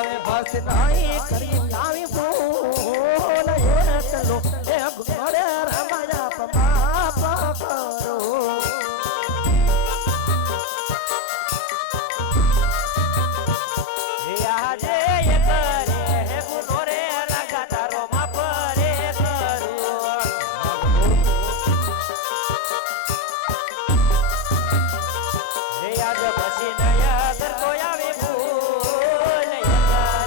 હવે બસ નહીં કરી આવી ફૂલ એટલો એક ઘરે રમાયા પમા કરો આજે એ કરે હે ગુનો રે રાગા તારો માપ રે કરું હે આજે પછી નયા ઘર તો આવી ભૂલ એ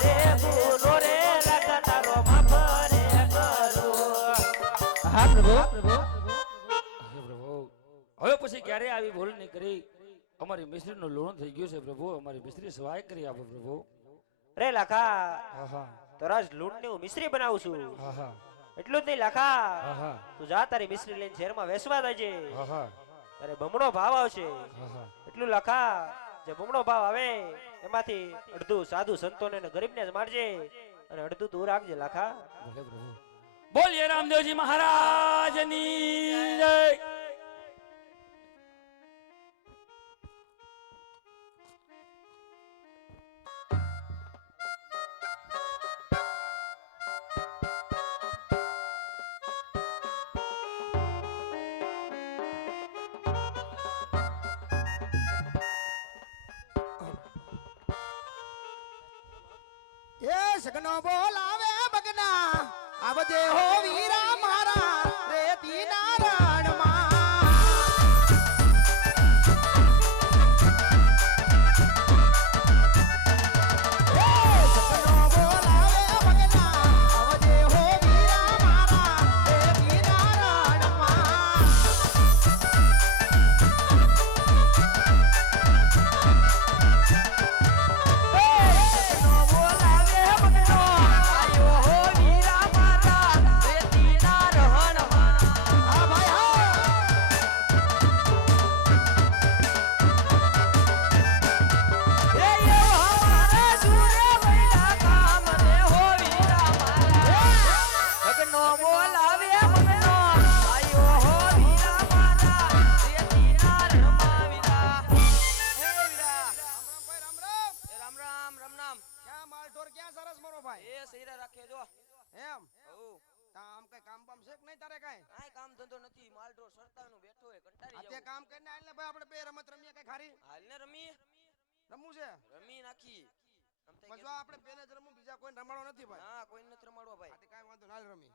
કરે ગુનો રે રાગા તારો માપ રે કરું હા પ્રભુ હવે પછી ક્યારે આવી ભૂલ નહીં કરી અમારી મિસ્ત્રી નું લોન થઈ ગયું છે પ્રભુ અમારી મિસ્ત્રી સહાય કરી આપો પ્રભુ રે લાખા આહા તો રાજ લૂંટ ને હું મિશ્રી બનાવું છું આહા એટલું જ નહીં લાખા આહા તું જા તારી મિશ્રી લઈને શહેરમાં વેચવા દેજે આહા તારે બમણો ભાવ આવશે આહા એટલું લાખા જે બમણો ભાવ આવે એમાંથી અડધું સાધુ સંતોને ને ગરીબને જ મારજે અને અડધું તું રાખજે લાખા ભલે પ્રભુ બોલીએ રામદેવજી મહારાજની જય સગનો બોલાવે બગના આવજે હો વીરા મારા રેતી નારણમાં સગનો બોલાવે બગના આવજે હો વીરા મારા રેતી નારણમાં કામ કરીને આલે ભાઈ આપણે બે રમત રમીએ કઈ ખારી હાલને રમી રમવું છે રમી નાખી મજવા આપણે બેને જ રમવું બીજા કોઈ રમાડો નથી ભાઈ હા કોઈ નથી રમાડવો ભાઈ આ કાઈ વાંધો ના રમી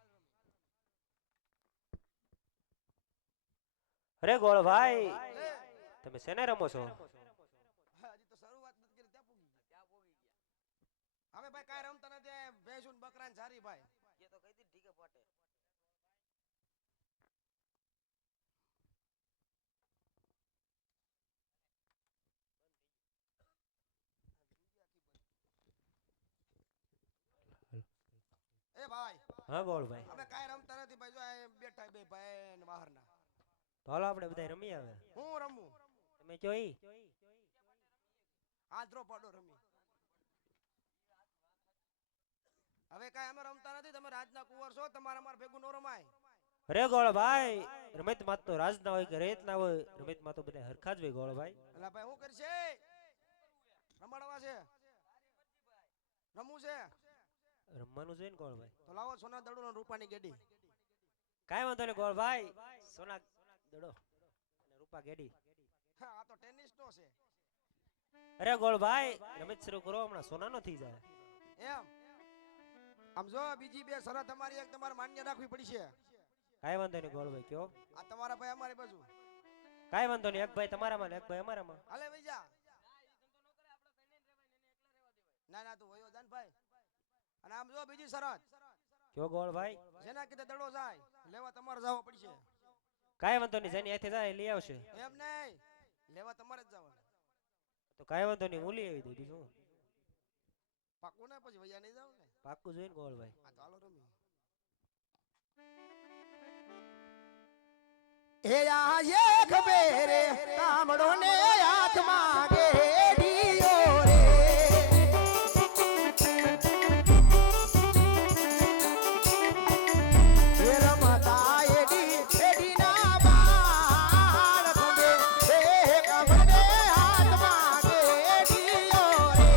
અરે ગોળ ભાઈ તમે શેને રમો છો હજી તો શરૂઆત નથી કરી ત્યાં પૂગી ગયા હવે ભાઈ કાઈ રમતા નથી ભેંસું બકરાને સારી ભાઈ એ તો કહી દી ઠીકે પાટે એ ભાઈ હા ગોળ ભાઈ આપણે કાઈ રમતા નથી ભાઈ જો આ બેઠા બે ભાઈ ને બહારના તો હાલો આપણે બધા રમી આવે હું રમું તમે જોઈ આંધ્રો પાડો રમી હવે કાઈ અમે રમતા નથી તમે રાજના કુંવર છો તમારા માર ભેગું નો રમાય અરે ગોળ ભાઈ રમત માં તો રાજ ના હોય કે રેત ના હોય રમત માં તો બધા હરખા જ હોય ગોળ ભાઈ અલા ભાઈ હું કરશે રમાડવા છે રમવું છે રમવાનું જોઈએ ને ગોળ ભાઈ તો લાવો સોના દડો ને રૂપાની ગેડી કાઈ વાંધો નહીં ગોળ ભાઈ સોના દડો અને રૂપા ગેડી હા આ તો ટેનિસ નો છે અરે ગોળ ભાઈ રમત શરૂ કરો હમણાં સોના નો થઈ જાય એમ આમ જો બીજી બે શરત તમારી એક તમારે માન્ય રાખવી પડી છે કાઈ વાંધો નહીં ગોળ ભાઈ કયો આ તમારા ભાઈ અમારી બાજુ કાઈ વાંધો નહીં એક ભાઈ તમારામાં ને એક ભાઈ અમારામાં હાલે ભાઈ જા ના ના તું વયો જાન ભાઈ અને આમ જો બીજી શરત કયો ગોળ ભાઈ જેના કીધે દડો જાય લેવા તમારે જવો પડશે કાઈ વાંધો નહીં જેની હાથે જાય લઈ આવશે એમ નહીં લેવા તમારે જ જવાનું તો કાઈ વાંધો નહીં હું લઈ આવી દઈ બીજું પાકું ને પછી વૈયા નહીં જાવ ને પાક્કું જોઈને ગોળ ભાઈ આ તો હાલો રમી હે આ યે ખબેરે તામડો ને હાથમાં ગેડીયો રે હે રમતા એડી એડી ના બાળ ખંડે હે કામડે હાથમાં ગેડીયો રે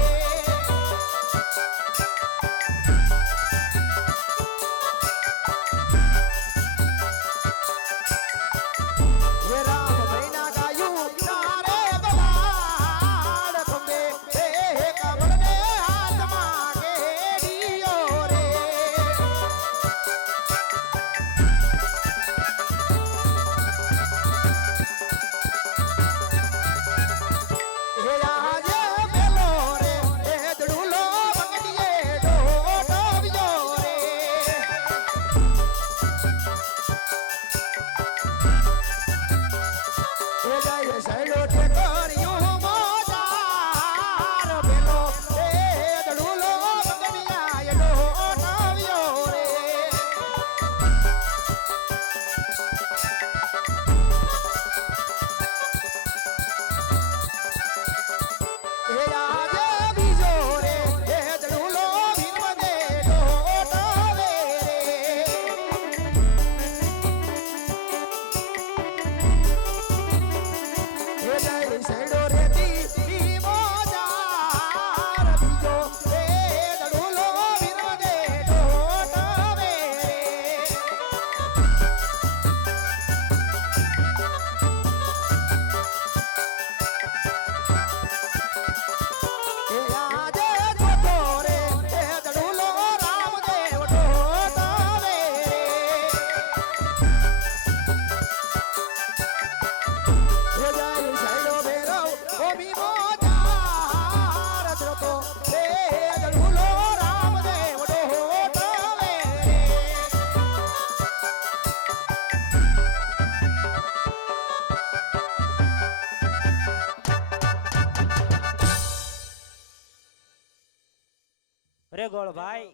અરે ગોળભાઈ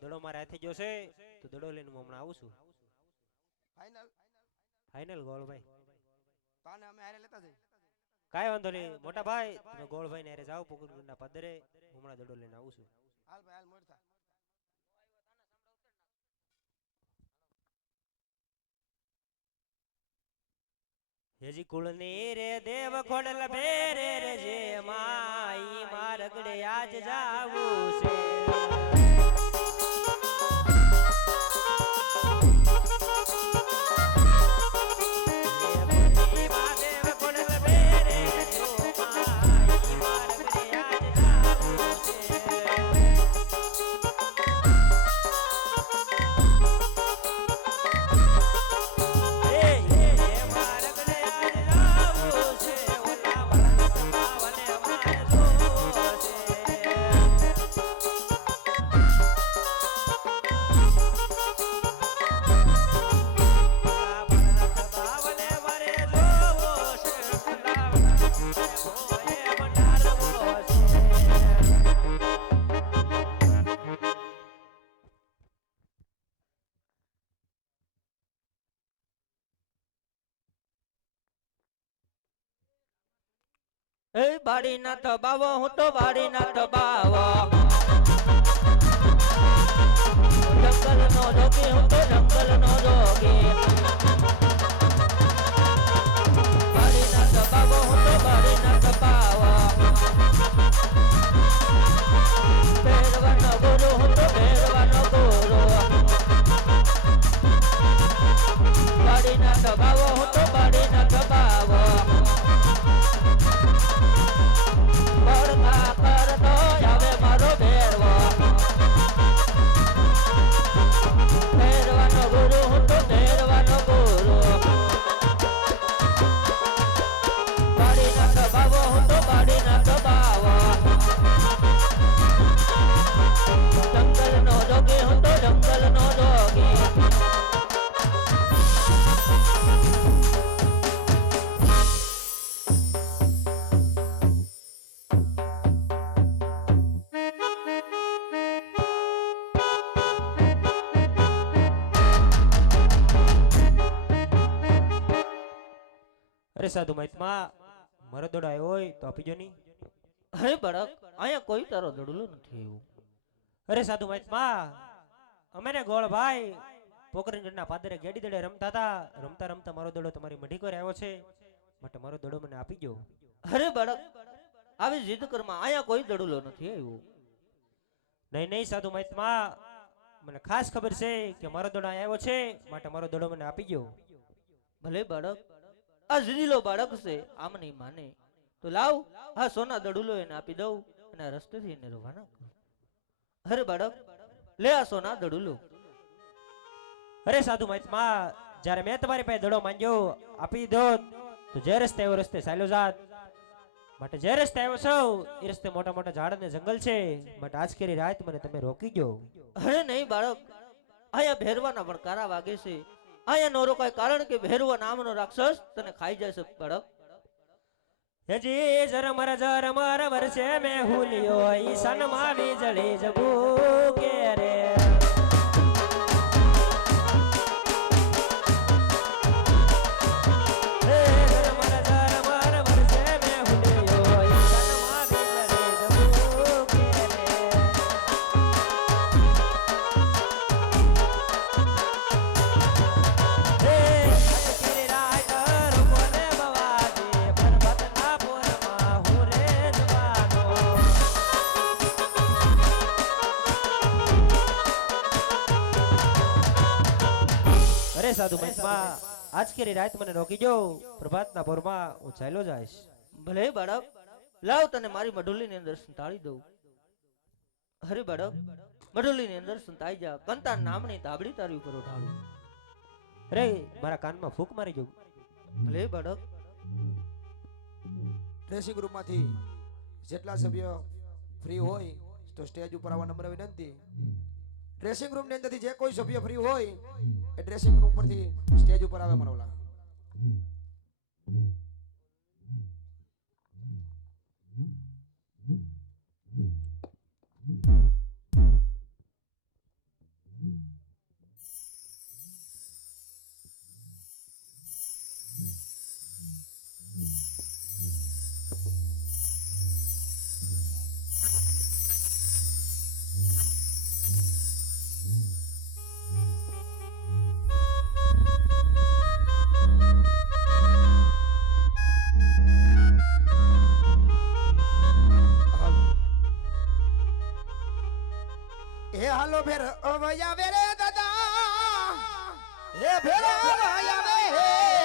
દડો મારા હાથે ગયો છે તો દડો લઈને હું હમણાં આવું છું. ફાઇનલ ફાઇનલ ગોળભાઈ. તાને અમે હારે લેતા જઈ. કાંઈ વાંધો નહીં મોટા ભાઈ, તમે ગોળભાઈ ને હારે જાઓ પોકરગઢના પદરે, હું હમણાં દડો લઈને આવું છું. હાલ ભાઈ હાલ મોરતા. હેજી કુળની રે દેવ ખોડલ ભેરે રે જે માઈ મારગડે આજ જાવું છે. એ બાડી ના તબાવો હું તો બાડી ના તબાવો, જંગલ નો જોગી હું તો જંગલ નો જોગી. બાડી ના તબાવો હું તો બાડી ના તબાવો, ભેરવાનો ગુરુ હું તો ભેરવાનો ગુરુ. બાડી ના તબાવો હું તો બાડી ના તબાવો, કરતો આવે મારો ભેરવો. ભેરવાનો ગુરુ હું તો ભેરવાનો ગુરુ. બાડી ના દબાવો હું તો બાડી ના દબાવો, જંગલ નો જોગી હું તો જંગલ નો જોગી. અરે સાધુ મહાત્મા, મારો દડો આવ્યો હોય તો આપીજો નહીં. અરે બળક, અહીંયા કોઈ તારો દડુલો નથી આવ્યો. અરે સાધુ મહાત્મા, અમે ને ગોળભાઈ પોકરણગઢના પાદરે ગેડી દડે રમતા હતા. રમતા રમતા મારો દડો તમારી મઢી પર આવ્યો છે, માટે મારો દડો મને આપી ગયો. અરે બળક, આવી જીદ કરમાં અહીંયા કોઈ દડુલો નથી આવ્યો. નહીં નહીં સાધુ મહાત્મા, મને ખાસ ખબર છે કે મારો દડો આવ્યો છે, માટે મારો દડો મને આપી ગયો. ભલે બાળક, આ જીદીલો બાળક છે, આમ નહીં માને તો લાવ આ સોના દડુલો એને આપી દઉં અને આ રસ્તેથી એને રવાના કરું. અરે બાળક, લે આ સોના દડુલો. અરે સાધુ મહાત્મા, જ્યારે મેં તમારી પાસે દડો માંગ્યો આપી દો તો જે રસ્તે એવો રસ્તે ચાલ્યો જાત. માટે જે રસ્તે આવ્યો છો એ રસ્તે મોટા મોટા ઝાડ અને જંગલ છે, માટે આજ કરી રાત મને તમે રોકી ગયો. અરે નહીં બાળક, અહીંયા ભેરવાના પણ કારા વાગે છે. અહીંયા નો રોકાય કારણ કે ભેરવો નામનો રાક્ષસ તને ખાઈ જશે બાળક. હેજી જરમર છે મે હુલિયો ઈશાન માં વીજળી જબુ કે રે. સાધુ મહાત્મા, આજ કેરી રાત મને રોકી જો, પ્રભાતના પોરમાં હું ચાલ્યો જઈશ. ભલે બાળક, લાવ તને મારી મઢુલીની અંદર સંતાડી દઉં. હરે બાળક, મઢુલીની અંદર સંતાઈ જા, કંતા નામની તાબડી તારી ઉપર ઉઠાડું. અરે મારા કાનમાં ફૂંક મારી જવું. ભલે બાળક. ડ્રેસિંગ રૂમમાંથી જેટલા સભ્યો ફ્રી હોય તો સ્ટેજ ઉપર આવવા નમ્ર વિનંતી. ડ્રેસિંગ રૂમની અંદરથી જે કોઈ સભ્ય ફ્રી હોય એ ડ્રેસિંગ રૂમ પરથી સ્ટેજ ઉપર આવે મનોલા. હે હાલો ફેર અવયા વે રે દાદા હે ફેર અવયા વે